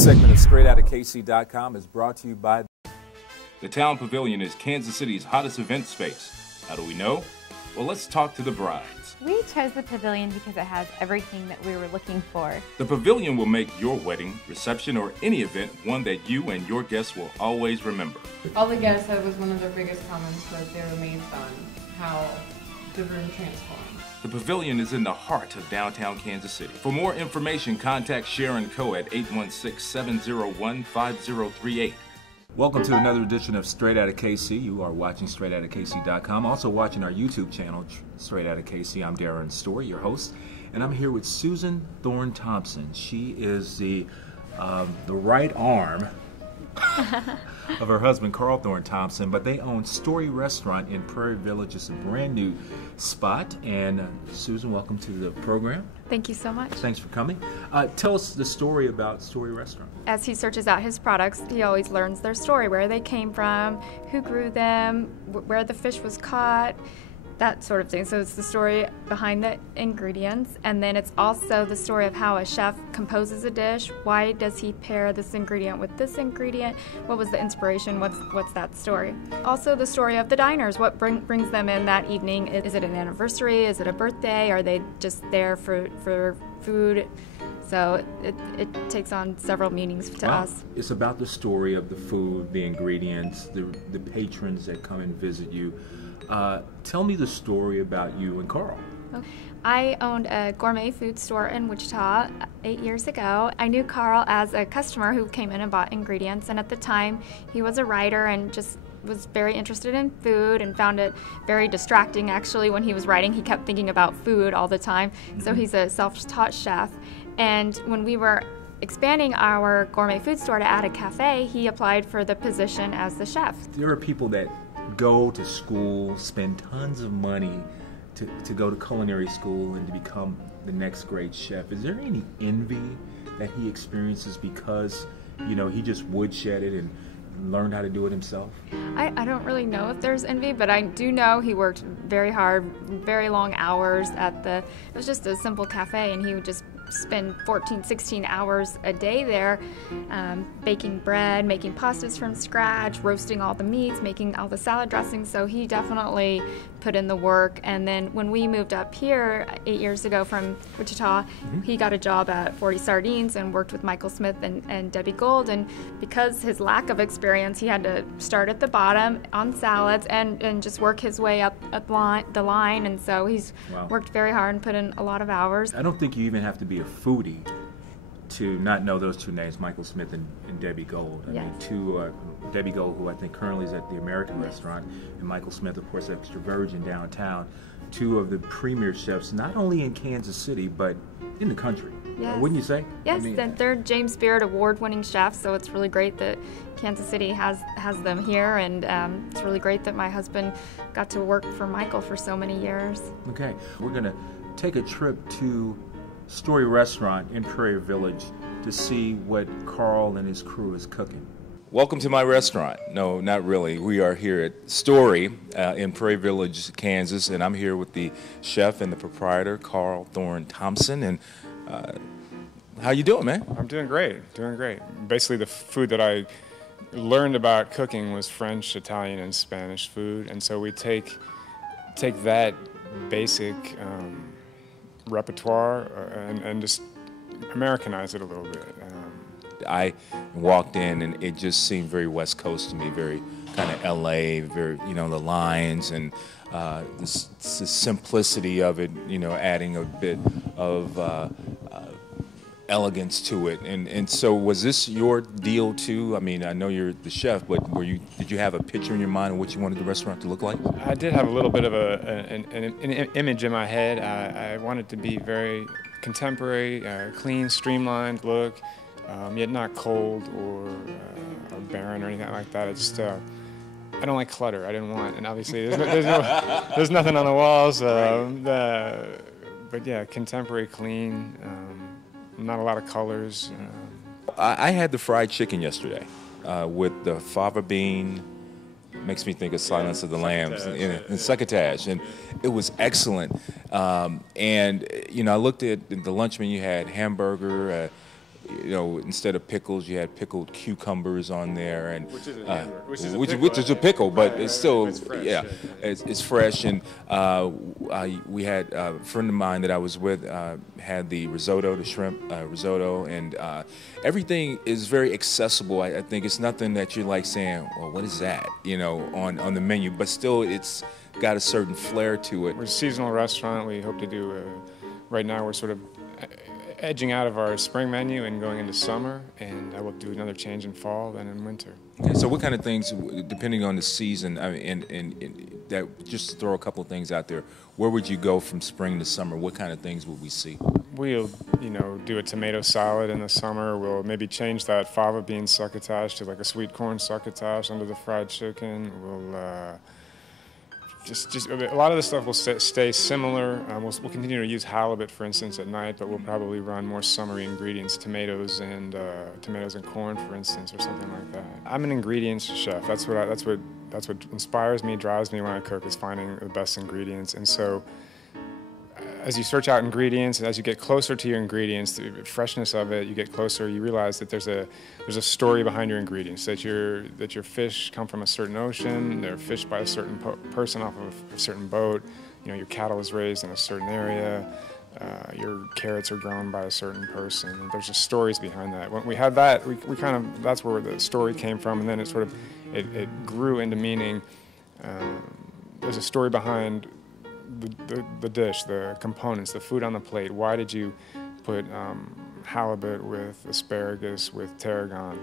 This segment of StraightOutaKC.com is brought to you by The Town Pavilion is Kansas City's hottest event space. How do we know? Well, let's talk to the brides. We chose the pavilion because it has everything that we were looking for. The pavilion will make your wedding, reception, or any event one that you and your guests will always remember. All the guests said was one of their biggest comments was they were amazed on how the room transformed. The pavilion is in the heart of downtown Kansas City. For more information, contact Sharon Coe at 816-701-5038. Welcome to another edition of Straight Outta KC. You are watching StraightOutaKC.com. Also watching our YouTube channel, Straight Outta KC. I'm Darren Story, your host, and I'm here with Susan Thorne-Thomsen. She is the right arm of her husband, Carl Thorne-Thomsen, but they own Story Restaurant in Prairie Village. It's a brand new spot. And Susan, welcome to the program. Thank you so much. Thanks for coming. Tell us the story about Story Restaurant. As he searches out his products, he always learns their story, where they came from, who grew them, where the fish was caught, that sort of thing. So it's the story behind the ingredients, and then it's also the story of how a chef composes a dish. Why does he pair this ingredient with this ingredient? What was the inspiration? What's that story? Also the story of the diners. What brings them in that evening? Is it an anniversary? Is it a birthday? Are they just there for food? So it takes on several meanings to us. It's about the story of the food, the ingredients, the patrons that come and visit you. Tell me the story about you and Carl. I owned a gourmet food store in Wichita 8 years ago. I knew Carl as a customer who came in and bought ingredients, and at the time he was a writer and just was very interested in food and found it very distracting. Actually, when he was writing, he kept thinking about food all the time. So he's a self-taught chef. And when we were expanding our gourmet food store to add a cafe, he applied for the position as the chef. There are people that go to school, spend tons of money to go to culinary school and to become the next great chef. Is there any envy that he experiences because, you know, he just woodshedded and learned how to do it himself? I don't really know if there's envy, but I do know he worked very hard, very long hours it was just a simple cafe, and he would just spend 14, 16 hours a day there baking bread, making pastas from scratch, roasting all the meats, making all the salad dressings. So he definitely put in the work. And then when we moved up here 8 years ago from Wichita, he got a job at 40 Sardines and worked with Michael Smith and Debbie Gold. And because his lack of experience, he had to start at the bottom on salads and just work his way up the line. And so he's worked very hard and put in a lot of hours. I don't think you even have to be a foodie to not know those two names, Michael Smith and Debbie Gold. I mean, Debbie Gold, who I think currently is at the American Restaurant, and Michael Smith, of course, Extra Virgin downtown. Two of the premier chefs, not only in Kansas City, but in the country. Yes. Wouldn't you say? Yes, I mean, they're James Beard award-winning chefs, so it's really great that Kansas City has them here, and it's really great that my husband got to work for Michael for so many years. Okay, we're going to take a trip to Story Restaurant in Prairie Village to see what Carl and his crew is cooking. Welcome to my restaurant. No, not really. We are here at Story in Prairie Village, Kansas, and I'm here with the chef and the proprietor, Carl Thorne-Thomsen. And how you doing, man? I'm doing great, doing great. Basically, the food that I learned about cooking was French, Italian, and Spanish food, and so we take that basic repertoire and just Americanize it a little bit. I walked in and it just seemed very West Coast to me, very kind of LA, very, you know, the lines and the simplicity of it, you know, adding a bit of elegance to it. And so was this your deal too? I mean, I know you're the chef, but did you have a picture in your mind of what you wanted the restaurant to look like? I did have a little bit of an image in my head. I wanted to be very contemporary, clean, streamlined look, yet not cold or barren or anything like that. I just I don't like clutter. I didn't want, and obviously there's nothing on the walls. But yeah, contemporary, clean. Not a lot of colors. I had the fried chicken yesterday with the fava bean. Makes me think of Silence of the Lambs and succotash, and it was excellent. And you know, I looked at the lunch menu. You had hamburger, you know, instead of pickles, you had pickled cucumbers on there, and Which is a hamburger, which is a pickle, but Right, it's still it's fresh, yeah, it's fresh. And we had a friend of mine that I was with had the risotto, the shrimp risotto, and everything is very accessible. I think it's nothing that you're like saying, well, what is that, you know, on the menu, but still it's got a certain flair to it. We're a seasonal restaurant. We hope to do, right now we're sort of edging out of our spring menu and going into summer, and I will do another change in fall, then in winter. Okay, so what kind of things, depending on the season, I mean, and that, just to throw a couple of things out there, where would you go from spring to summer? What kind of things would we see? We'll, you know, do a tomato salad in the summer. We'll maybe change that fava bean succotash to like a sweet corn succotash under the fried chicken. We'll just a lot of the stuff will stay similar. We'll continue to use halibut, for instance, at night, but we'll probably run more summery ingredients, tomatoes and corn, for instance, or something like that. I'm an ingredients chef. That's what inspires me, drives me when I cook, is finding the best ingredients. And so, as you search out ingredients and as you get closer to your ingredients, the freshness of it, you get closer, you realize that there's a story behind your ingredients, that your fish come from a certain ocean, they're fished by a certain person off of a certain boat, you know, your cattle is raised in a certain area, your carrots are grown by a certain person. And there's just stories behind that. When we had that, we kind of, that's where the story came from, and then it sort of, it grew into meaning. There's a story behind the dish, the components, the food on the plate. Why did you put halibut with asparagus, with tarragon?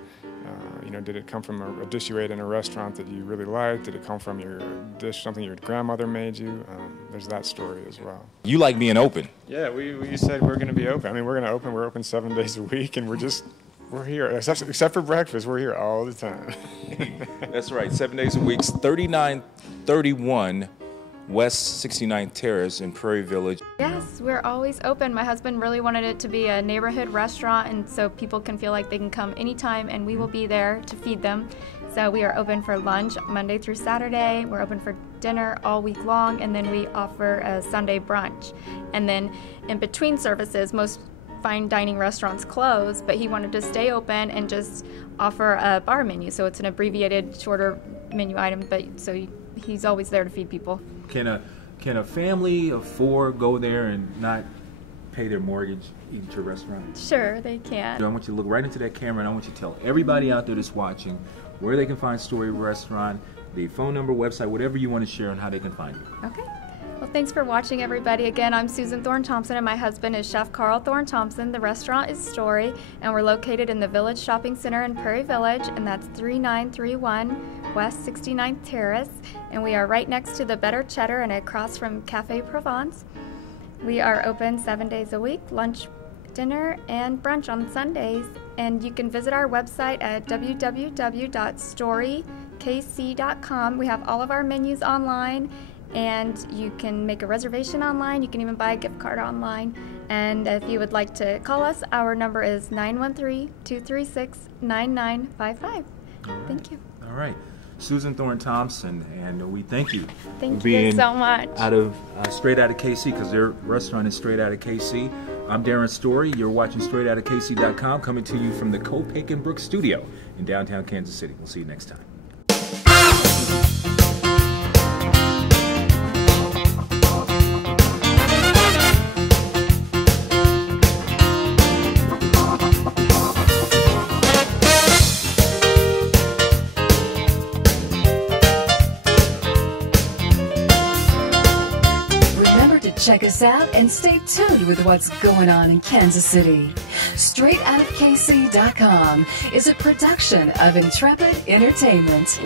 You know, did it come from a dish you ate in a restaurant that you really liked? Did it come from your dish, something your grandmother made you? There's that story as well. You like being open. Yeah, we said we're going to be open. I mean, we're open 7 days a week, and we're here. Except for breakfast, we're here all the time. That's right, 7 days a week, 3931 West 69th Terrace in Prairie Village. Yes, we're always open. My husband really wanted it to be a neighborhood restaurant, and so people can feel like they can come anytime and we will be there to feed them. So we are open for lunch Monday through Saturday. We're open for dinner all week long, and then we offer a Sunday brunch. And then in between services, most fine dining restaurants close, but he wanted to stay open and just offer a bar menu. So it's an abbreviated, shorter menu item, but so he's always there to feed people. Can a family of 4 go there and not pay their mortgage, eat at your restaurant? Sure, they can. I want you to look right into that camera, and I want you to tell everybody out there that's watching where they can find Story Restaurant, the phone number, website, whatever you want to share on how they can find you. Okay. Well, thanks for watching, everybody. Again, I'm Susan Thorne-Thomsen, and my husband is Chef Carl Thorne-Thomsen. The restaurant is Story, and we're located in the Village Shopping Center in Prairie Village, and that's 3931 West 69th Terrace. And we are right next to the Better Cheddar and across from Cafe Provence. We are open 7 days a week, lunch, dinner, and brunch on Sundays. And you can visit our website at www.storykc.com. We have all of our menus online, and you can make a reservation online. You can even buy a gift card online. And if you would like to call us, our number is 913-236-9955. Thank you. All right. Susan Thorne-Thomsen, and we thank you. Thank for being you so much. Straight Out of KC, because their restaurant is Straight Out of KC. I'm Darren Story. You're watching StraightOutofKC.com, coming to you from the Copaken Brook Studio in downtown Kansas City. We'll see you next time. Check us out and stay tuned with what's going on in Kansas City. StraightOutofKC.com is a production of Intrepid Entertainment.